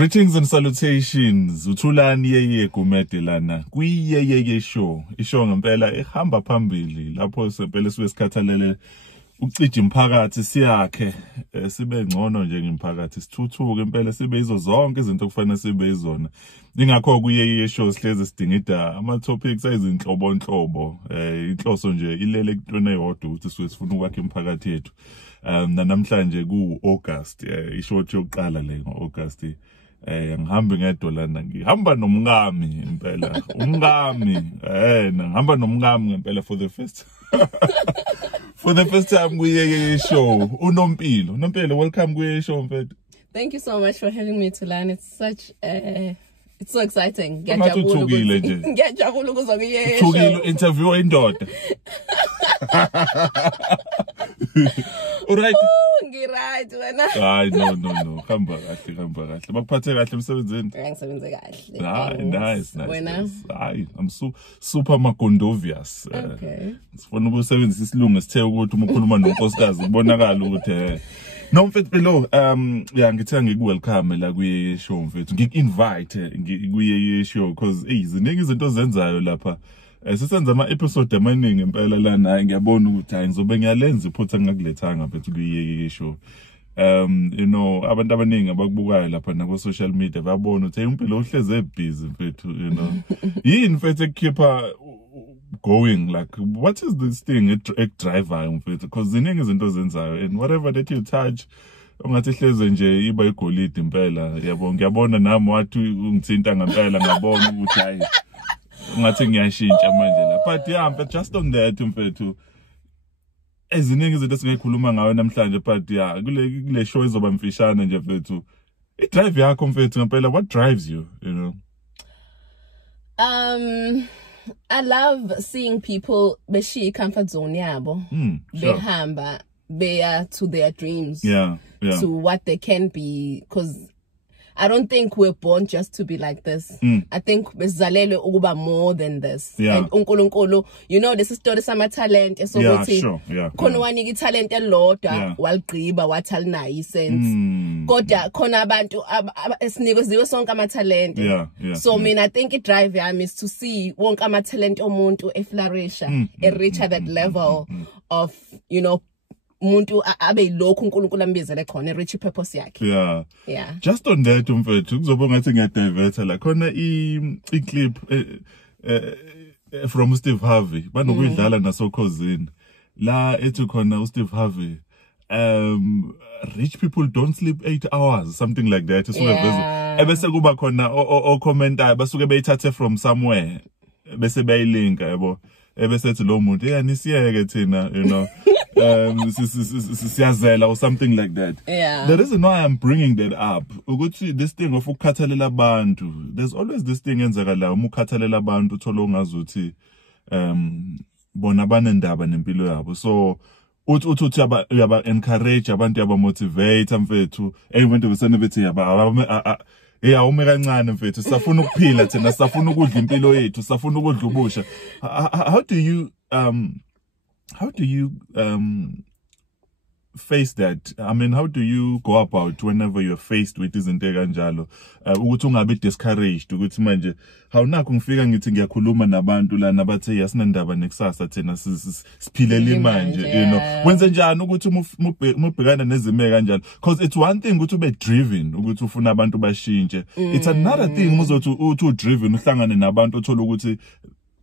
Greetings and salutations. Uthulani Yeyeye Gumede lana. Yeyeye show. Ishow ngempela ehamba phambili lapho sempela siwesikhathalele ucija imphakathi siyakhe sibe ngcono nje ngimphakathi sithuthuke impela sibe izo zonke izinto kufanele sibe izona. Ingakho kuyeyeye show sihleze sidingida ama topics ezinhlobonhlobo. Inhloso nje ilele kutona eyodwa ukuthi sifuna ukwakha imphakathi yethu. Namhlanje ku August ishort yokuqala le ngo-August. Ngihambe ngedolana ngihamba nomngami impela umngami ngihamba nomngami ngempela for the first time kuyeyeye show uNompilo. Nompilo, welcome kuyeyeye show mfethu. Thank you so much for having me to learn. It's such it's so exciting. Ngiyajabula nje. Ngiyajabula ukuzwa kuyeyeye show. Uthukile interview indoda. Alright. Ngiright wena. Hayi no. Hamba kahle. Bakuphathe kahle emsebenzini. Ngisebenze kahle. Nice. Wena? Hayi, I'm super magondovious. Okay. Sifuna ukusebenzisa isilungu sithe ukuthi uma ukhuluma nonkosikazi kubonakala ukuthi no mfethu below ngithe ngikuwelcome la kuyeyeye show mfethu. Ngik-invite kuyeyeye show because ziningi izinto zenzayo lapha. Sisenza ama-episode amaningi impela lana ngiyabona ukuthi hayi ngizobe ngiyalenza iphutha engakulethanga mfethu kuyeyeye show. You know, abantu abaningi abakubukayo lapha na social media bayabona ukuthi impilo uhleze busy mfethu, you know. Yini mfethu ekukhipha going, like what is this thing ekudrivayo mfethu, because ziningi izinto zenzayo and whatever that you touch ungathi hleze nje iba igolide impela. Yabo ngiyabona nami wathi ungithinta ngempela ngabona ukuthi hayi ngathi ngiyashintsha manje la, but yeah but just on that mfethu eziningi izinto singayikhuluma ngayo namhlanje, but yeah kule show izoba mfishane nje mfethu. I-drive yakho mfethu ngempela, what drives you, you know? I love seeing people beshiya comfort zone yabo, behamba beya to their dreams, to what they can be, because I don't think we're born just to be like this. I think bezalelwe ukuba more than this. And uNkulunkulu, you know, this is story sama talent esokuthi khona wanika italent elodwa waligqiba wathi alinayo isense. Kodwa khona abantu esinikezwe sonke ama talent. So mina I think it drive yami is to see wonke ama talent omuntu eflourisha, reach at that level of, you know, umuntu abe lokhu uNkulunkulu ambizele khona reach purpose yakhe. Just on that mfethu kuzoba ngathi ngiyadiverta la khona I clip from Steve Harvey banokuyidlala nasokhosini la ethi khona Steve Harvey rich people don't sleep 8 hours, something like that. Ebese kuba khona o commentayo basuke beyithathe from somewhere bese bayilinka yabo ebese ethi lo muntu eyanisiyeke thina, you know. Siyazela or something like that. The reason why I'm bringing that up, this thing of ukhathalela abantu, there's always this thing enzeka la ukhathalela abantu uthola ungazuthi bona banendaba nempilo yabo. So uthi yaba encourage abantu yaba motivate mfethu, abantu besane bethi yaba ume kancane mfethu, safuna ukuphila thina, safuna ukudla impilo yethu, safuna ukudla ubusha. How do you face that? I mean, how do you go about whenever you're faced with izinto kanjalo ukuthi ungabe discouraged ukuthi manje hawunakho ngifika ngithi ngiyakhuluma nabantu lana bathe yasinendaba nekusasa thina siphilela manje, you know, wenze njani ukuthi umubhekana nezime kanjalo, because it's one thing ukuthi ube driven ukuthi ufuna abantu bashintshe, it's another thing uzothi uthi driven uhlangane nabantu othola ukuthi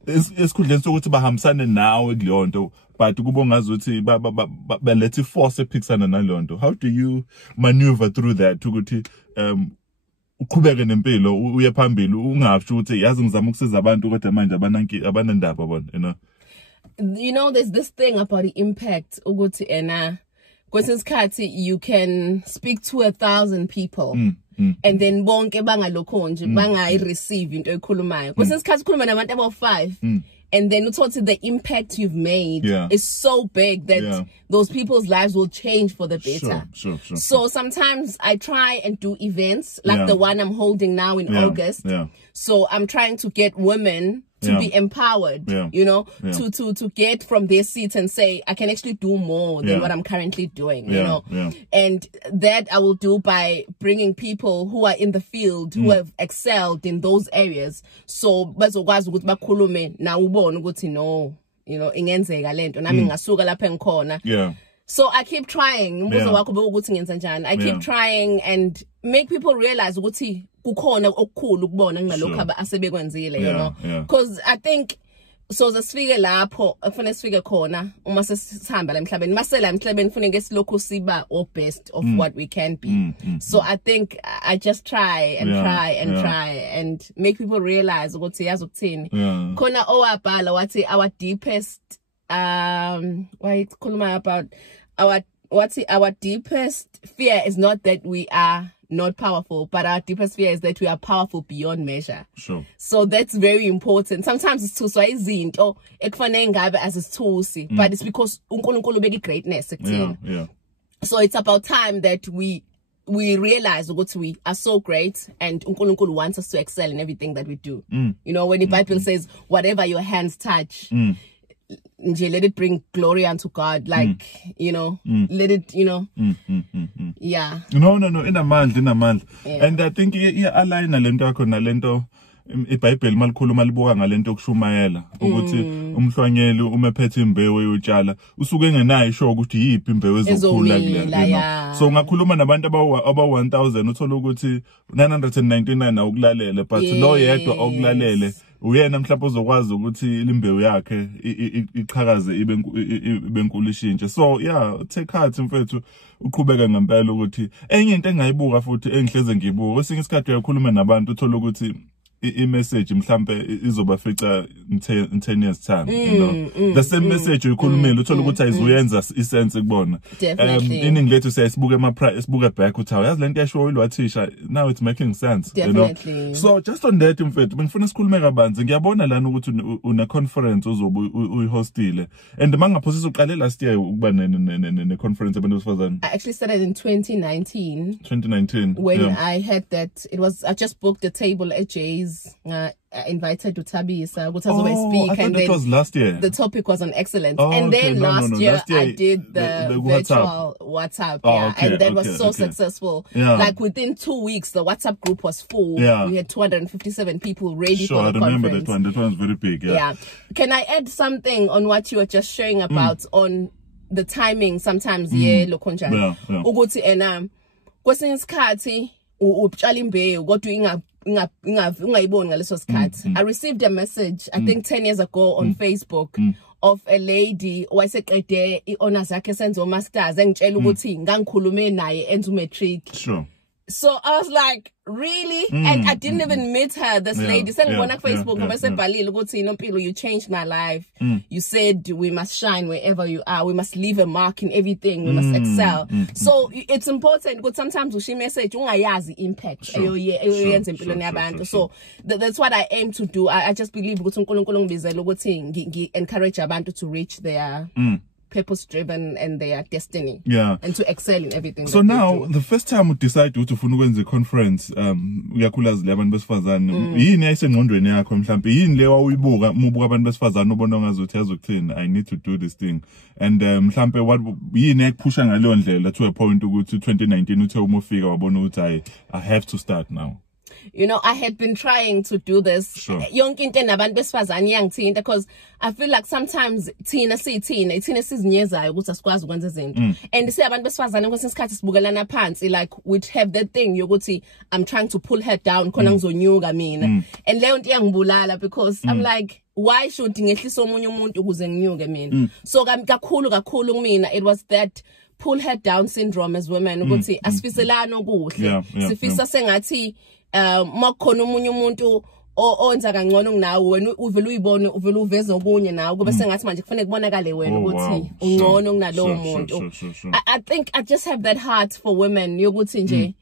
esikhundleni sokuthi bahambisane nawe kulonto but kubo ngazuthi balethe force ephikisana nalonto. How do you maneuver through that ukuthi uqhubeke nempilo uye phambili ungasho ukuthi yazi ngizama ukusiza abantu kodwa manje abanandaba bona, you know, there's this thing about the impact ukuthi kwesinye isikhathi you can speak to 1,000 people and then bonke bangalokho nje bangayireceive into ekhulumayo. Kwesinye isikhathi ukhuluma nabantu aba5 and then uthothe the impact you've made is so big that those people's lives will change for the better. Sure. So sometimes I try and do events like the one I'm holding now in August. So I'm trying to get women to be empowered, you know, to get from their seats and say, I can actually do more than what I'm currently doing, you know. And that I will do by bringing people who are in the field, who have excelled in those areas. So, bazokwazi ukuthi bakhulume na ubone ukuthi no, you know, ingenzeka lento nami ngasuka lapha engikhona. So I keep trying. I keep trying and make people realize ukuthi kukhona okukhulu ukubona ngalokho asebekwenzile, you know. Because I think so zasifike lapho afuna sifike khona uma sesihamba la emhlabeni masela emhlabeni kufanele silokhu siba or best of what we can be. So I think I just try and try and make people realize ukuthi yazi ukuthini khona owabhala wathi our deepest about our deepest fear is not that we are not powerful, but our deepest fear is that we are powerful beyond measure. So that's very important. Sometimes it's too so izinto ekufanele ngabe as isithusi, but it's because uNkulunkulu ubeka greatness ekuthini. So it's about time that we realize that we are so great and uNkulunkulu wants us to excel in everything that we do. You know, when the Bible says whatever your hands touch, let it bring glory unto God, like you know, let it, you know, No, in a month, and I think align lento yakho nalento iBhayibheli malikhuluma libuka ngalento okushumayela ukuthi umhlwanyeli umephethe imbewu eyotshala usuke engenayo isho ukuthi yiphi imbewu ezokhula kule. So ngakhuluma nabantu aba 1000 uthola ukuthi 999 awukulalele, but lo yedwa okulalele uyena mhlawumbe uzokwazi ukuthi imbewu yakhe iqhakaze ibe enkulu ishintshe. So take heart mfethu uqhubeka ngempela ukuthi enye into engayibuka futhi engihleze ngiyibuka kwesinye isikhathi uyakhuluma nabantu uthola ukuthi i-message mhlambe izobafica in 10 years time, you know. The same message uyikhulumile uthola ukuthi ayizuyenza isense kubona. Iningi lethu sibuke back uthi yazi lento yasho ilwathisha, now it's making sense, you know. So just on that mfethu bengifuna sikhulume kabanzi, ngiyabona lana ukuthi una conference uzobe uyihostile and mangaphosisa uqale last year ukuba ne conference abantu besifazane. I actually started in 2019 when I had that, it was, I just booked a table at Jay's. Invited to Tabisa, which has always speak, and then it was last year. The topic was on excellence, and then last year I did the virtual WhatsApp, and that was so successful. Like within 2 weeks, the WhatsApp group was full. We had 257 people ready for the conference. I remember that one. That one was very big. Can I add something on what you were just sharing about on the timing? Sometimes, lokonjani. Uguti ena kwesinye isikhathi utshala imbewu kodwa I received a message, I think 10 years ago on Facebook, of a lady owayeseqede i-honors yakhe senzo masters engitshela ukuthi ngangikhulume naye enza matric. So I was like, really? And I didn't even meet her, this lady. Sengibona ku Facebook ngabesebhalile ukuthi Nompilo, you changed my life. You said we must shine wherever you are. We must leave a mark in everything. We must excel. So it's important because sometimes we message ungayazi impact eyoyenza empilweni yabantu. So that's what I aim to do. I just believe ukuthi uNkulunkulu ngibizela ukuthi ngi-encourage abantu to reach their purpose driven and their destiny, and to excel in everything. So now the first time we decide to ufuna ukwenza conference uyakhulazi labantu besifazane yini ayisengqondweni yakho mhlawumbe yini le wawuyibuka umubuka abantu besifazane ubona ngazuthi yazokuthini I need to do this thing, and mhlawumbe what yini ekuphusha ngaleyo ndlela to a point ukuthi 2019 uthe uma ufika wabona ukuthi I have to start now? You know, I had been trying to do this. Yonke into nabantu besifazane yangithinta because I feel like sometimes thina sizinyezayo ukuthi asikwazi ukwenza izinto. And siyabantu besifazane kwesinye isikhathi sibukelana phansi, like we have that thing yokuthi I'm trying to pull her down khona ngizonyuka mina. And leyo nto iyangibulala because I'm like, why should ngehlisa omunye umuntu ukuze nginyuke mina? So kakhulu kumina it was that pull her down syndrome as women ukuthi asifiselana okuhle. Sifisa sengathi makhona umunye umuntu onza kangcono kunawe wena uvela uyibone uvela uveze okunye nawe kube sengathi manje kufanele kubonakale wena ukuthi ungcono kunalowo muntu. I think I just have that heart for women yokuthi nje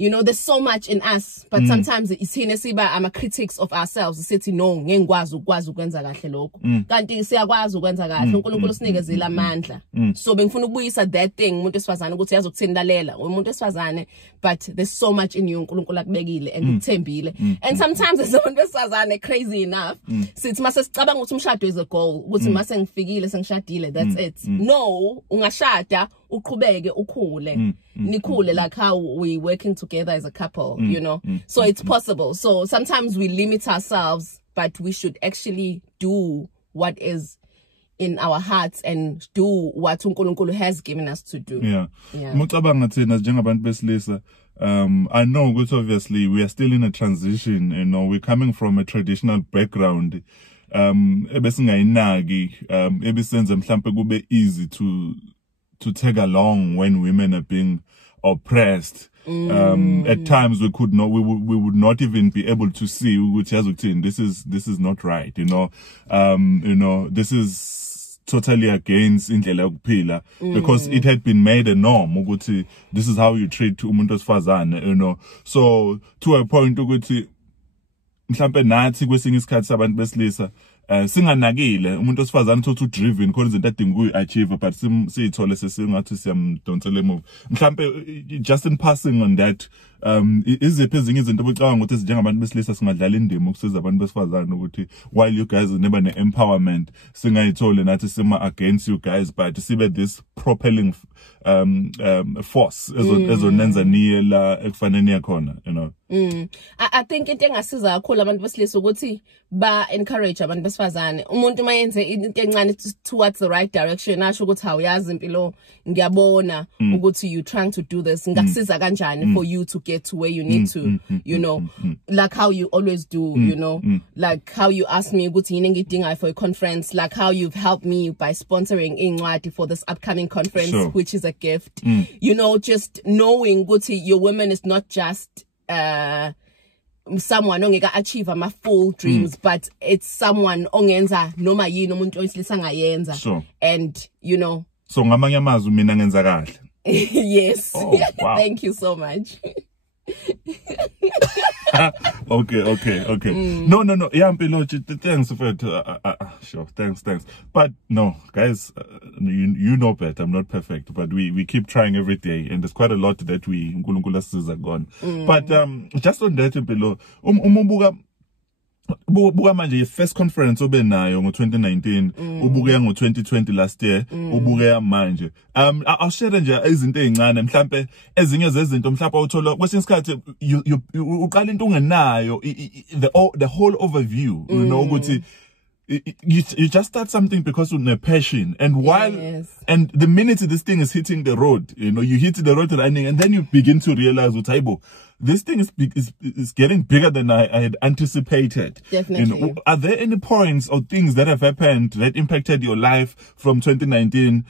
You know, there's so much in us, but sometimes it's I'm a critics of ourselves. Sithi no, ngengikwazi ukwenza kahle lokho. Kanti siyakwazi ukwenza kahle. uNkulunkulu sinikeze amandla. So bengifuna ukubuyisa that thing umuntu esifazane ukuthi yazi ukuthendalela. Umuntu esifazane, but there's so much in you uNkulunkulu akubekile and uthembile. And sometimes as umuntu esifazane crazy enough, sithi mase sicabanga ukuthi umshado is a goal. Ukuthi mase ngifikile sengishadile, that's it. No, ungashada uqhubeke ukhule. Nikhule like how we working together as a couple, you know. So it's possible. So sometimes we limit ourselves, but we should actually do what is in our hearts and do what uNkulunkulu has given us to do. Yeah. Mucabanga thina njengabantu besilisa, I know that obviously we are still in a transition, you know, we're coming from a traditional background. Ebesingayinaki, ebisenze mhlambe kube easy to tag along when women are being oppressed. At times we would not even be able to see this is not right, you know. This is totally against indlela yokuphila, because it had been made a norm ukuthi this is how you treat umuntu osifazane, you know. So to a point ukuthi mhlambe nathi kwesinye isikhathi sabantu besilisa singanakile umuntu osifazane uthothi driven khona izinto adinga ukuyi-achieve, but siyithole sesingathi siyamdonsela emuva. Mhlambe just in passing on that, iziphi ezinye izinto obicabanga ukuthi njengabantu besilisa singadlala indima ukusiza abantu besifazane ukuthi while you guys neba ne-empowerment singayithole nathi sima against you guys, but sibe this propelling force ezonenza niye la ekufanele yakhona, you know. I think into engasiza kakhulu abantu besilisa ukuthi ba encourage abantu besifazane. Umuntu mayenze into encane towards the right direction, asho ukuthi awuyazi impilo, ngiyabona ukuthi you trying to do this, ngakusiza kanjani for you to get to where you need to, you know, like how you always do, you know, like how you asked me ukuthi yini ngidingayo for a conference, like how you've helped me by sponsoring incwadi for this upcoming conference, which is a gift. You know, just knowing ukuthi your woman is not just someone ongeka achieve my full dreams, but it's someone ongenza noma yini umuntu oyisilisa ngayenza. And you know, so ngamanye amazwi mina ngenza kahle. Yes. Oh, wow. Thank you so much. Okay. No. Yeah, Nompilo, thanks for it. Sure, thanks. But no, guys, you know better. I'm not perfect, but we keep trying every day, and there's quite a lot that we uNkulunkulu asiza gone. But just on that, Nompilo, buka manje first conference obenayo ngo2019, ubuke ngo2020 last year, ubuke manje. I'll share nje izinto ezincane mhlambe ezinye zezinto mhlambe uthola kwesinye isikhathi uqala into ungenayo the whole overview, you know, ukuthi you just start something because of a passion, and while and the minute this thing is hitting the road, you know, you hit the road running, and then you begin to realize this thing is getting bigger than I had anticipated. Definitely. You know, are there any points or things that have happened that impacted your life from 2019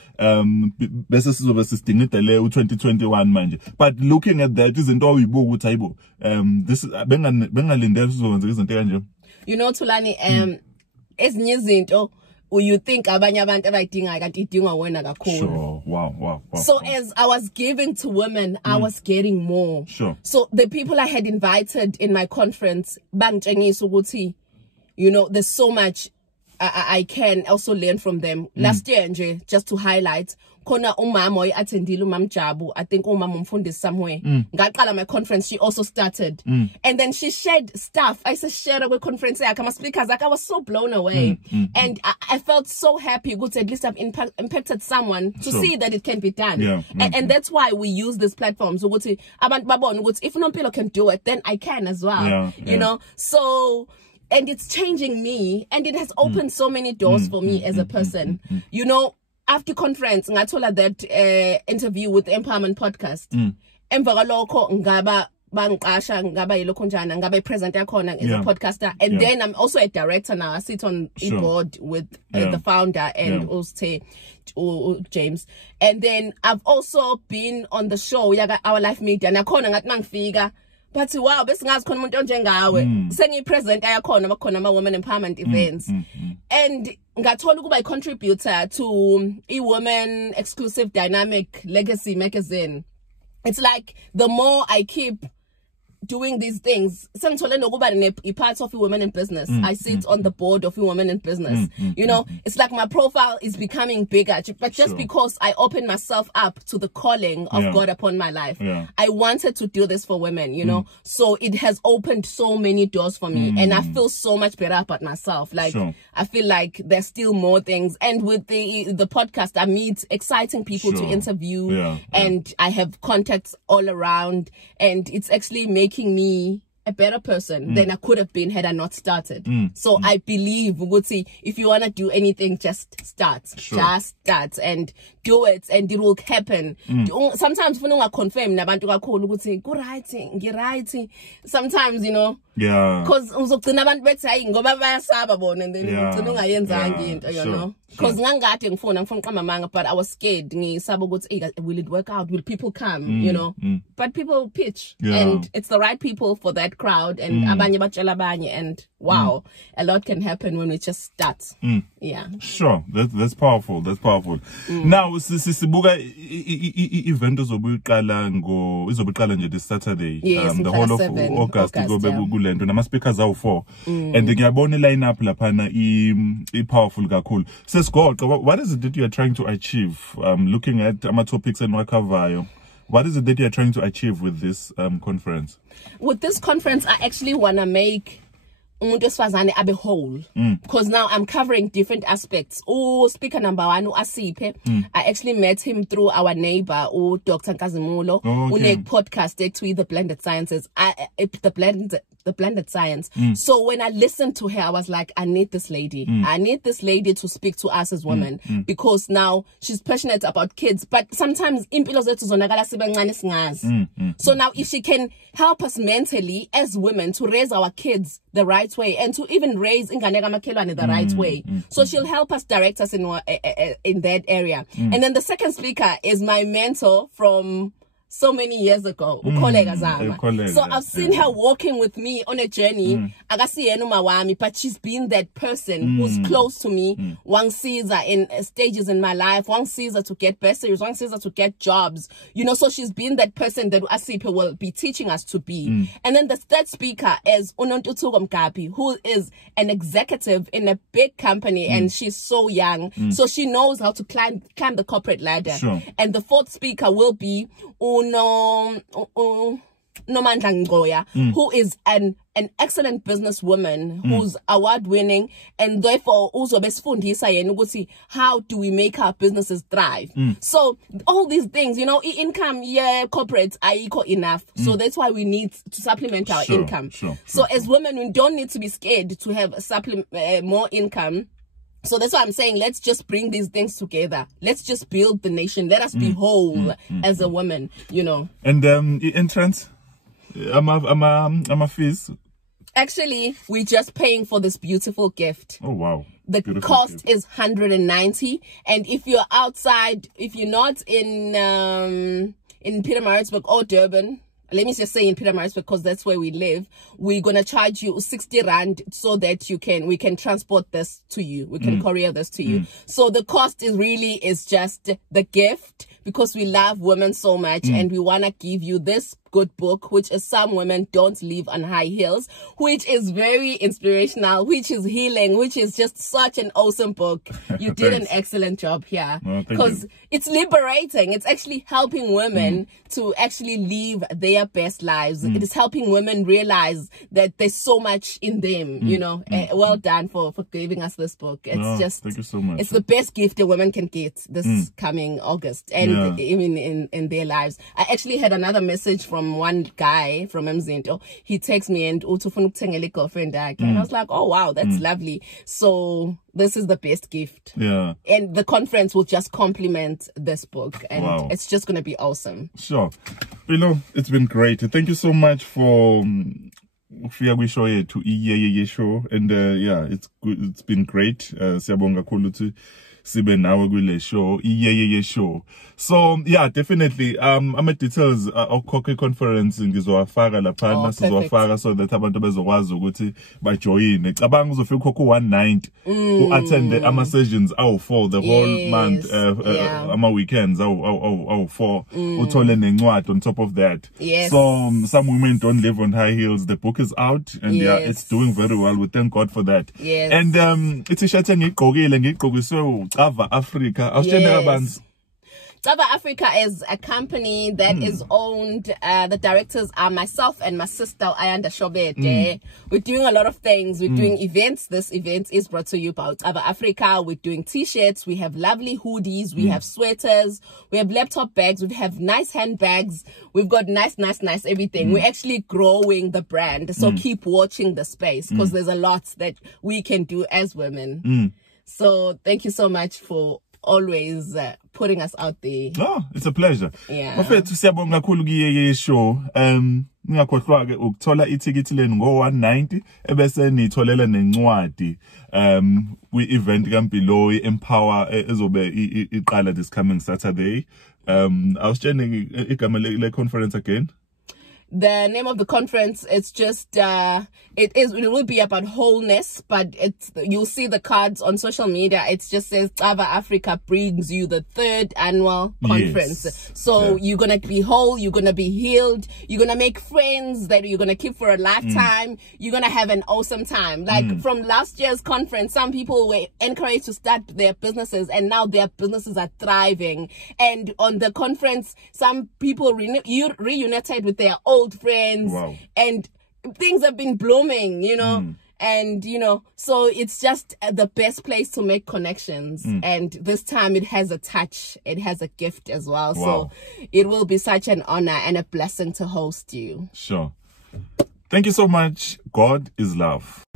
versus 2021 manje? But looking at that, isn't all this you know, Thulani, ezinye izinto you think abanye abantu abayidingayo kanti idingwa wena kakhulu. Sure. Wow. So as I was giving to women, I was getting more. Sure. So the people I had invited in my conference, bangitshengisa ukuthi, you know, there's so much I can also learn from them. Last year nje, just to highlight, khona umama oyi-attendile umama Jabu, I think umama umfundisi somewhere. Ngaqala my conference, she also started. And then she shared stuff. I said share with conference yakhe ama speakers, like I was so blown away. And I felt so happy good, at least I've impacted someone to see that it can be done. And that's why we use these platforms. If Nompilo can do it, then I can as well. You know? So, and it's changing me, and it has opened so many doors for me as a person. You know, after conference, ngathola that interview with the Empowerment Podcast. Emva kalokho ngaba bangiqasha ngaba yilokho njana ngaba present yakhona as a podcaster, and then I'm also a director now. I sit on a board with the founder and also James, and then I've also been on the show Our Life Media nakhona ngathi mangifika. But wow, besingazi khona umuntu onjengawe sengipresent ayakhona bakhona ama women empowerment events, and ngathola ukuba a contributor to a women exclusive dynamic legacy magazine. It's like the more I keep doing these things. Parts of women in business. I sit on the board of women in business. You know, it's like my profile is becoming bigger, but just because I opened myself up to the calling of God upon my life. I wanted to do this for women, you know, so it has opened so many doors for me, and I feel so much better about myself. Like, I feel like there's still more things, and with the podcast, I meet exciting people to interview, and I have contacts all around, and it's actually making me a better person than I could have been had I not started. So I believe, if you want to do anything, just start. Just start and do it, and it will happen. Sometimes when I confirm, sometimes, you know, because you know, because but I was scared. Will it work out? Will people come? You know, but people pitch, and it's the right people for that crowd, and and wow, a lot can happen when we just start. Yeah, sure. That's powerful. That's powerful. Now, sisibuka event izobuqala nje this Saturday. The whole of August kulento nama speakers awu 4, and ngiyabona line up laphana I powerful kakhulu. Sesigoqa, what is it that you are trying to achieve? Looking at ama topics and wakavayo, what is it that you are trying to achieve with this conference? With this conference, I actually want to make umuntu wesifazane abe whole, because now I'm covering different aspects. Speaker number 1, Asiphe, I actually met him through our neighbor, Dr. Nkazimulo, who make podcast to the blended sciences, the blended science. So when I listened to her, I was like, I need this lady. I need this lady to speak to us as women, because now she's passionate about kids, but sometimes impilo zethu zonakala sibencane singazi. So now if she can help us mentally as women to raise our kids the right way, and to even raise ingane kamakhelwane the right way, so she'll help us, direct us in that area. And then the second speaker is my mentor from so many years ago, so I've seen her walking with me on a journey, but she's been that person who's close to me. One sees her in stages in my life, one sees her to get bursaries, one sees her to get jobs, you know, so she's been that person that Asipe will be teaching us to be. And then the third speaker is Unontuthuko Mkapi, who is an executive in a big company, and she's so young, so she knows how to climb the corporate ladder. And the fourth speaker will be Nomandla Ngoya, who is an excellent businesswoman, who's award-winning, and therefore how do we make our businesses thrive? So all these things, you know, income, corporates are equal enough. So that's why we need to supplement our income. So as women, we don't need to be scared to have more income. So that's why I'm saying, let's just bring these things together. Let's just build the nation. Let us be whole as a woman, you know. And entrance, I'm a fees. Actually, we're just paying for this beautiful gift. Oh wow! The cost is 190, and if you're outside, if you're not in Pietermaritzburg or Durban. Let me just say in Pietermaritzburg, because that's where we live, we're going to charge you 60 Rand so that we can transport this to you. We can courier this to you. So the cost is just the gift, because we love women so much, and we want to give you this good book, which is Some Women Don't Live on High Heels, which is very inspirational, which is healing, which is just such an awesome book. You did an excellent job here, because it's liberating. It's actually helping women to actually live their best lives. It is helping women realize that there's so much in them, you know. Well done for giving us this book. It's just, thank you so much. It's the best gift a woman can get this coming August, and even in their lives. I actually had another message from one guy from Mzinto. He texts me and girlfriend, and I was like, oh wow, that's lovely. So this is the best gift. And the conference will just complement this book, and it's just going to be awesome. Sure. It's been great. Thank you so much for Fiagwishoye to Yeyeye show, and it's good. It's been great. Siyabonga kakhulu sibe nawe kule show Yeyeye show. So yeah, definitely ama details okhokhe conference ngizowafaka lapha sizowafaka so that abantu bezokwazi ukuthi bajoin. Ecabanga uzofika ukhokhe 190 uattend ama sessions awu4 the whole month ama weekends awu4 uthole nencwadi on top of that. So some women don't live on high heels. The book is out and yeah, it's doing very well. We thank God for that. And i-t-shirt engiyigqokile ngiyigqokiswe uCava Africa. Awusitshele kabanzi. Cava Africa is a company that is owned, the directors are myself and my sister, Ayanda Shobete. We're doing a lot of things. We're doing events. This event is brought to you by Cava Africa. We're doing t-shirts. We have lovely hoodies. We have sweaters. We have laptop bags. We have nice handbags. We've got nice everything. We're actually growing the brand. So keep watching the space because there's a lot that we can do as women. So thank you so much for always putting us out there. Oh, it's a pleasure. Yeah. Mafethu siyabonga kakhulu kuyeye show. Ngakhohlwa ke ukuthola ithikithi leni ngo190 ebese nitholela nencwadi kwi-event kaMpilo Empower ezobe iqala this coming Saturday. Awusitshene igama le conference again? The name of the conference, it's just, it will be about wholeness, but you'll see the cards on social media. It just says Cava Africa brings you the 3rd annual conference. Yes. So you're going to be whole, you're going to be healed, you're going to make friends that you're going to keep for a lifetime. You're going to have an awesome time. Like from last year's conference, some people were encouraged to start their businesses and now their businesses are thriving. And on the conference, some people reunited with their old friends. Wow. And things have been blooming, you know, and you know, so it's just the best place to make connections. And this time it has a touch, it has a gift as well. Wow. So it will be such an honor and a blessing to host you. Sure. Thank you so much. God is love.